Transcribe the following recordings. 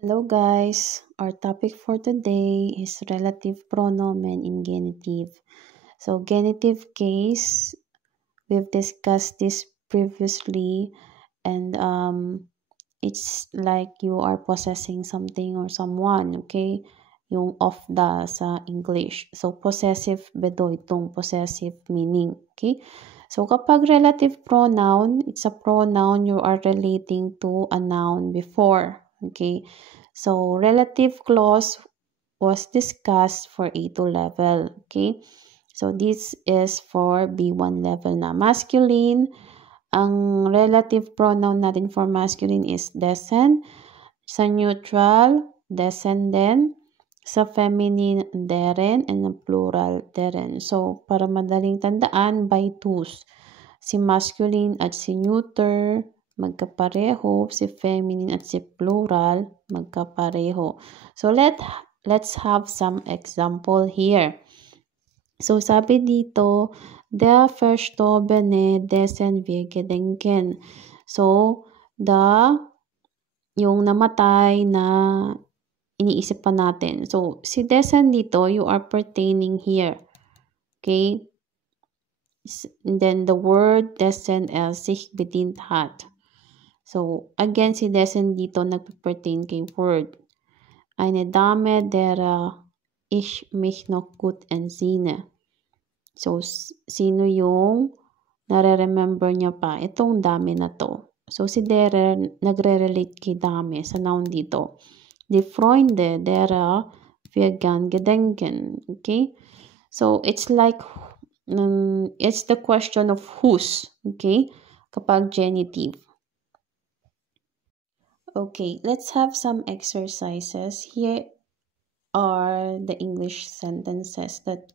Hello guys, our topic for today is relative pronomen in genitive. So genitive case, we've discussed this previously and it's like you are possessing something or someone, okay? Yung of the sa English. So possessive bedo itong possessive meaning, okay? So kapag relative pronoun, it's a pronoun you are relating to a noun before, okay? So relative clause was discussed for A2 level, okay? So this is for B1 level na. Masculine, ang relative pronoun natin for masculine is descend. Sa neutral, descendant. Sa feminine, deren. And sa plural, deren. So, para madaling tandaan, by twos. Si masculine at si neuter, magkapareho. Si feminine at si plural, magkapareho. So, let's have some example here. So, sabi dito, der Verstorbene dessen wir gedenken. So, yung namatay na iniisip pa natin. So, si dessen dito, you are pertaining here. Okay? And then, the word dessen sich bedient hat. So, again, si dessen dito nagpe-pertain kay word. Eine Dame, derer ich mich noch gut entsinne. So, sino yung nare-remember niya pa? Itong dami na to. So, si derer nagre-relate kay dami sa noun dito. Die Freunde derer wir gern gedenken. Okay? So, it's like, it's the question of whose. Okay? Kapag genitive. Okay, let's have some exercises. Here are the English sentences that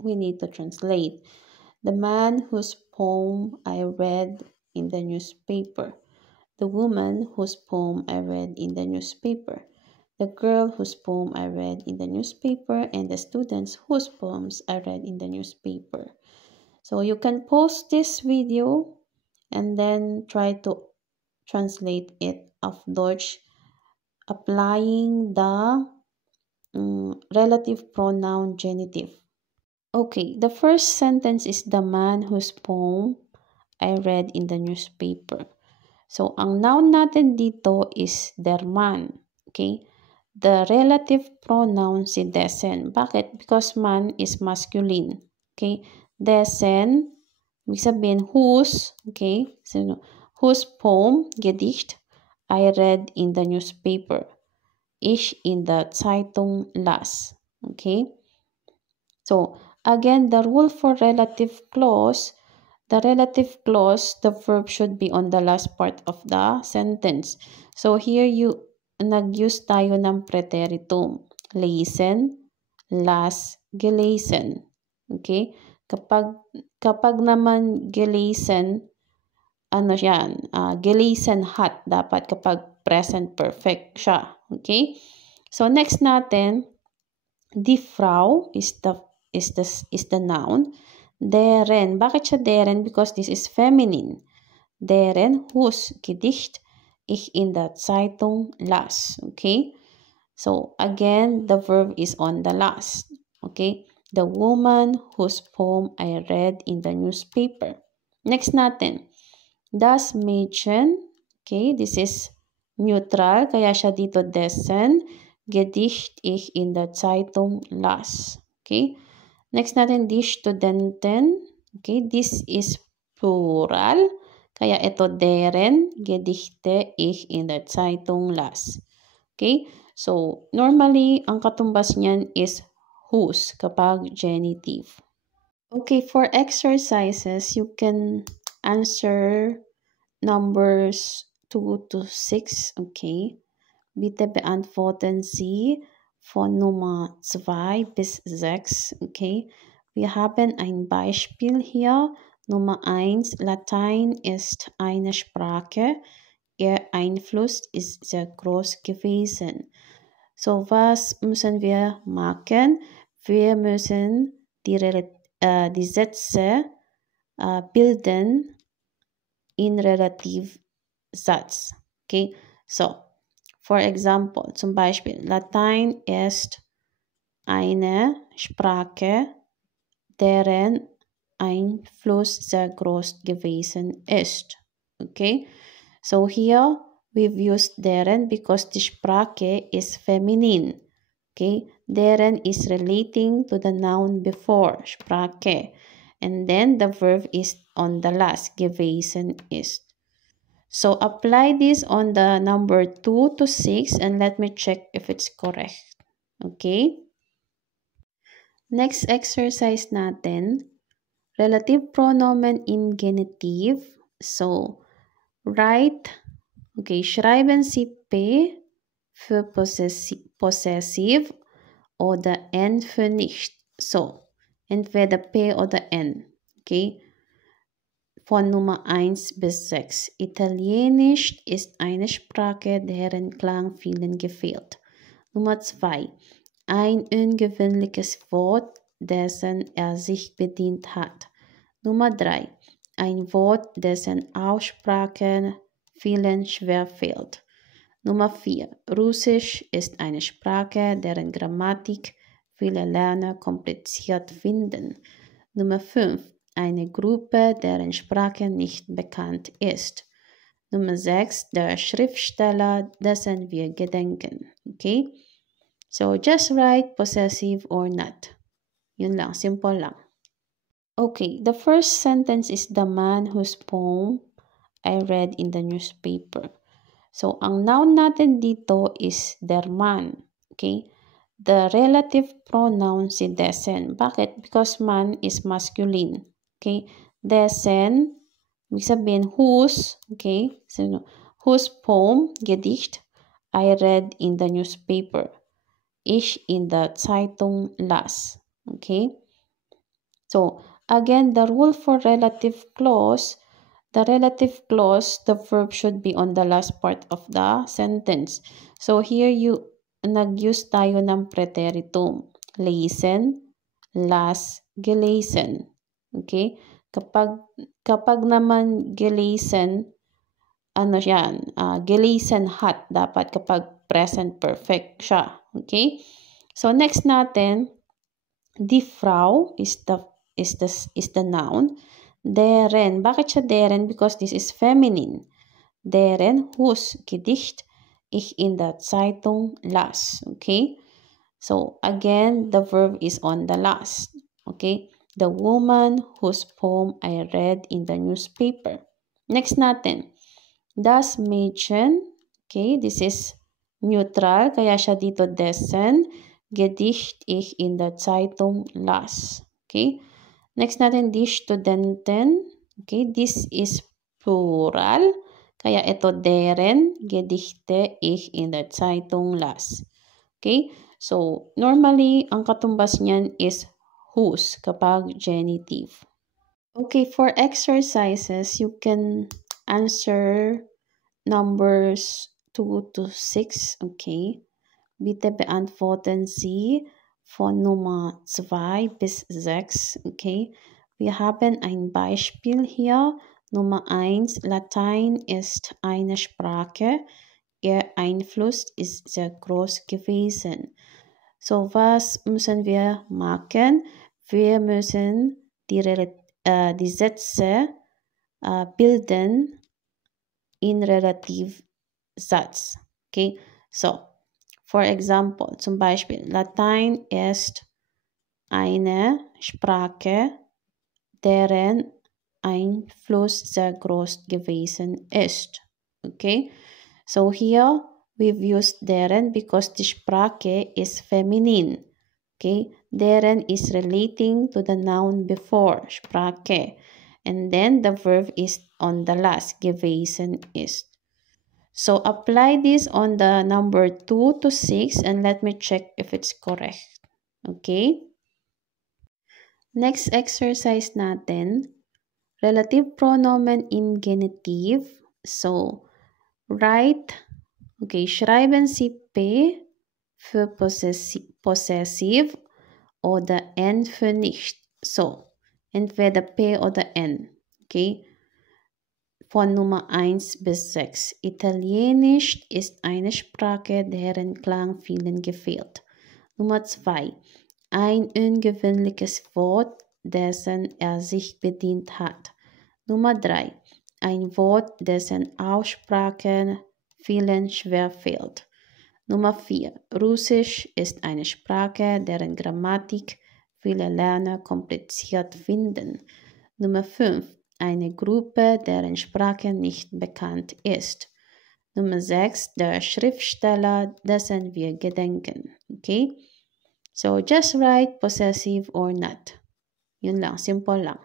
we need to translate. The man whose poem I read in the newspaper. The woman whose poem I read in the newspaper. The girl whose poem I read in the newspaper, and the students whose poems I read in the newspaper. So you can pause this video and then try to translate it of Deutsch applying the relative pronoun genitive. Okay, the first sentence is the man whose poem I read in the newspaper. So, ang noun natin dito is der man. Okay? The relative pronoun si dessen. Bakit? Because man is masculine. Okay? Dessen, ibig sabihin whose, okay? So, whose poem, Gedicht, I read in the newspaper. Ich in the Zeitung las. Okay? So, again, the rule for relative clause, the verb should be on the last part of the sentence. So, here nag-use tayo ng preteritum. Lesen, las, gelesen. Okay? Kapag naman gelesen, ano yan, gelesen hat, dapat kapag present perfect siya. Okay? So, next natin, die Frau is the noun. Deren. Bakit siya deren? Because this is feminine. Deren whose Gedicht ich in der Zeitung las. Okay? So, again, the verb is on the last. Okay? The woman whose poem I read in the newspaper. Next natin. Das Mädchen. Okay? This is neutral. Kaya siya dito dessen. Gedicht ich in der Zeitung las. Okay? Next natin, die Studenten. Okay, this is plural. Kaya ito deren Gedichte ich in der Zeitung las. Okay? So, normally, ang katumbas niyan is whose kapag genitive. Okay, for exercises, you can answer numbers 2 to 6. Okay? Bitte beantworten Sie von Nummer 2 bis 6. Okay, wir haben ein Beispiel hier. Nummer 1, Latein ist eine Sprache. Ihr Einfluss ist sehr groß gewesen. So, was müssen wir machen? Wir müssen die Sätze bilden in Relativsatz. Okay, so For example, zum Beispiel, Latein ist eine Sprache, deren Einfluss sehr groß gewesen ist. Okay, so here we've used deren because the Sprache is feminine. Okay, deren is relating to the noun before, Sprache. And then the verb is on the last, gewesen ist. So apply this on the number 2 to 6 and let me check if it's correct. Okay? Next exercise natin, relative pronomen im Genitiv. So, write, okay, schreiben Sie P für possessive oder N für nicht. So, entweder P oder N. Okay? Von Nummer 1 bis 6. Italienisch ist eine Sprache, deren Klang vielen gefällt. Nummer 2. Ein ungewöhnliches Wort, dessen er sich bedient hat. Nummer 3. Ein Wort, dessen Aussprache vielen schwerfällt. Nummer 4. Russisch ist eine Sprache, deren Grammatik viele Lerner kompliziert finden. Nummer 5. Eine Gruppe, deren Sprache nicht bekannt ist. Nummer 6. Der Schriftsteller, dessen wir gedenken. Okay? So, just write possessive or not. Yun lang, simple lang. Okay, the first sentence is the man whose poem I read in the newspaper. So, ang noun natin dito is der man. Okay? The relative pronoun si dessen. Bakit? Because man is masculine. Okay? Dessen, ibig sabihin whose, okay? So, whose poem, Gedicht, I read in the newspaper. Ich in the Zeitung las. Okay? So, again, the rule for relative clause, the verb should be on the last part of the sentence. So, here nag-use tayo ng preteritum. Lesen, las, gelesen. Okay? Kapag naman gelesen, gelesen hat, dapat kapag present perfect siya. Okay? So, next natin, die Frau is the noun. Deren. Bakit siya deren? Because this is feminine. Deren whose Gedicht ich in der Zeitung las. Okay? So, again, the verb is on the last. Okay? The woman whose poem I read in the newspaper. Next natin. Das Mädchen. Okay? This is neutral. Kaya siya dito dessen. Gedicht ich in der Zeitung las. Okay? Next natin, die Studenten. Okay? This is plural. Kaya ito deren Gedichte ich in der Zeitung las. Okay? So, normally, ang katumbas niyan is whose kapag genitive. Okay, for exercises, you can answer numbers 2 to 6. Okay? Bitte beantworten Sie von Nummer 2 bis 6. Okay? Wir haben ein Beispiel hier. Nummer 1, Latein ist eine Sprache. Ihr Einfluss ist sehr groß gewesen. So, was müssen wir machen? Wir müssen die Sätze bilden in Relativsatz. Okay? So, for example, zum Beispiel, Latein ist eine Sprache, deren Einfluss sehr groß gewesen ist. Okay? So here, we've used deren because the Sprache is feminine. Okay? Deren is relating to the noun before, Sprache. And then the verb is on the last, gewesen ist. So apply this on the number 2 to 6 and let me check if it's correct. Okay? Next exercise natin, relative pronomen im Genitiv. So, write, okay, schreiben Sie P für possessive oder N für nicht. So, entweder P oder N. Okay? von Nummer 1 bis 6. Italienisch ist eine Sprache, deren Klang vielen gefällt. Nummer 2. Ein ungewöhnliches Wort, dessen er sich bedient hat. Nummer 3. Ein Wort, dessen Aussprache vielen schwerfällt. Nummer 4. Russisch ist eine Sprache, deren Grammatik viele Lerner kompliziert finden. Nummer 5. Eine Gruppe, deren Sprache nicht bekannt ist. Nummer 6. Der Schriftsteller, dessen wir gedenken. Okay? So, just write possessive or not. Yun lang, simple lang.